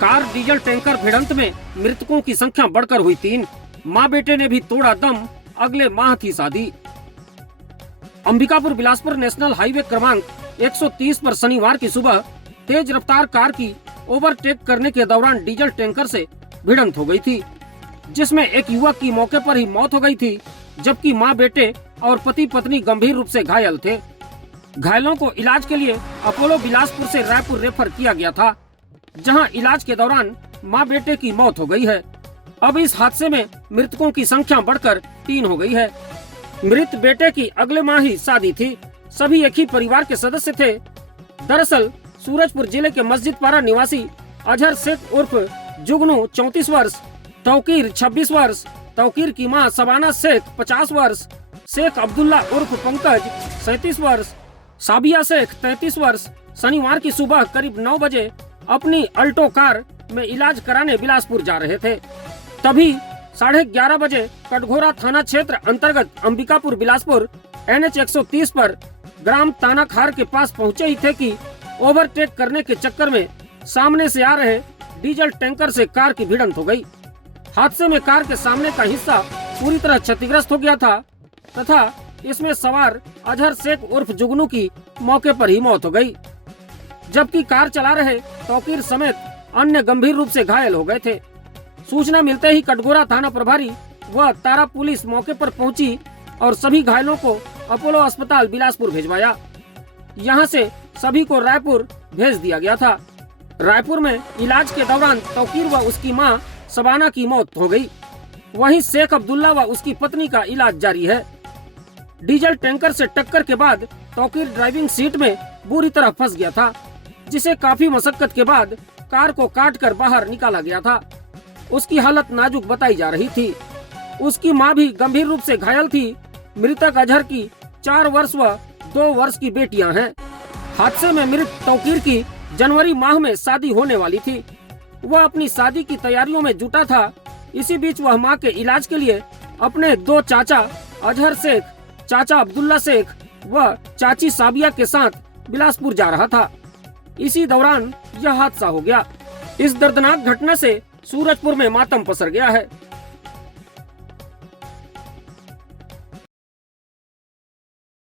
Car diesel tanker भिड़ंत में मृतकों की संख्या बढ़कर हुई 3। मां बेटे ने भी तोड़ा दम, अगले माह थी शादी। अंबिकापुर बिलासपुर नेशनल हाईवे क्रमांक 130 पर शनिवार की सुबह तेज रफ्तार कार की ओवरटेक करने के दौरान डीजल टैंकर से भिड़ंत हो गई थी, जिसमें एक युवक की मौके पर ही मौत हो गई थी, जबकि मां बेटे और पति पत्नी गंभीर रूप से घायल थे। घायलों को इलाज के लिए अपोलो बिलासपुर से रायपुर रेफर किया गया था, जहां इलाज के दौरान मां बेटे की मौत हो गई है। अब इस हादसे में मृतकों की संख्या बढ़कर 3 हो गई है। मृत बेटे की अगले माह ही शादी थी। सभी एक ही परिवार के सदस्य थे। दरअसल सूरजपुर जिले के मस्जिद पारा निवासी अजहर शेख उर्फ जुगनू 34 वर्ष, तौकीर 26 वर्ष, तौकीर की मां शबाना शेख 50 वर्ष, शेख अब्दुल्ला उर्फ पंकज 37 वर्ष, साबिया शेख 33 वर्ष शनिवार की सुबह करीब 9 बजे अपनी अल्टो कार में इलाज कराने बिलासपुर जा रहे थे। तभी 11:30 बजे कटघोरा थाना क्षेत्र अंतर्गत अंबिकापुर बिलासपुर NH 130 पर ग्राम तानाखार के पास पहुंचे ही थे कि ओवरटेक करने के चक्कर में सामने से आ रहे डीजल टैंकर से कार की भिड़ंत हो गई। हादसे में कार के सामने का हिस्सा पूरी तरह क्षतिग्रस्त हो गया था तथा इसमें सवार अजहर शेख उर्फ जुगनू की मौके पर ही मौत हो गई, जबकि कार चला रहे तौकीर समेत अन्य गंभीर रूप से घायल हो गए थे। सूचना मिलते ही कटघोरा थाना प्रभारी व तारा पुलिस मौके पर पहुंची और सभी घायलों को अपोलो अस्पताल बिलासपुर भिजवाया। यहां से सभी को रायपुर भेज दिया गया था। रायपुर में इलाज के दौरान तौकीर व उसकी मां शबाना की मौत हो गई। वहीं शेख अब्दुल्ला व उसकी पत्नी का इलाज जारी है। डीजल टैंकर से टक्कर के बाद तौकीर ड्राइविंग सीट में बुरी तरह फंस गया था, जिसे काफी मशक्कत के बाद कार को काटकर बाहर निकाला गया था। उसकी हालत नाजुक बताई जा रही थी। उसकी मां भी गंभीर रूप से घायल थी। मृतक अजहर की 4 वर्ष व 2 वर्ष की बेटियां हैं। हादसे में मृत तौकीर की जनवरी माह में शादी होने वाली थी। वह अपनी शादी की तैयारियों में जुटा था। इसी बीच वह मां के इलाज के लिए अपने 2 चाचा अजहर शेख, चाचा अब्दुल्ला शेख व चाची साबिया के साथ बिलासपुर जा रहा था। इसी दौरान यह हादसा हो गया। इस दर्दनाक घटना से सूरजपुर में मातम पसर गया है।